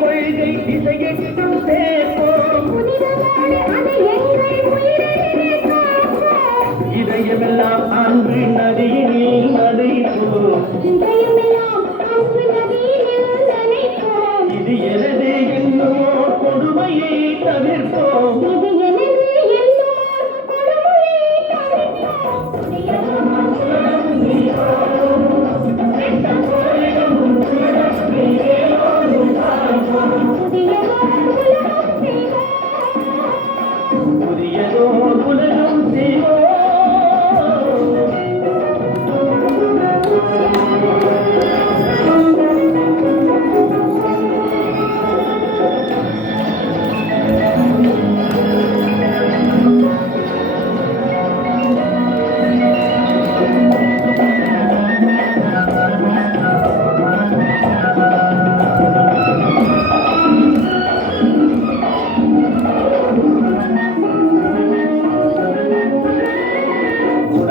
கொள்கை திசையெட்டும் சேர்ப்போம் இதயமெல்லாம் அன்று நதியினில் மதிப்போம்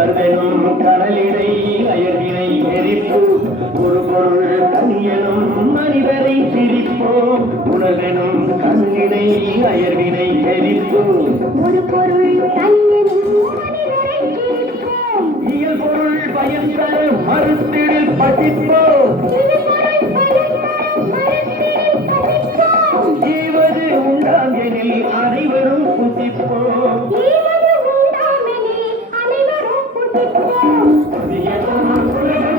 கருதனும் கடலிடை அயர்வினை எரிப்பு ஒரு பொருள் தனியனும் மனிதரை சிரிப்போம் உணவெனும் கண்ணினை அயர்வினை எரிப்பு ஒரு பொருள் தன்னினை Die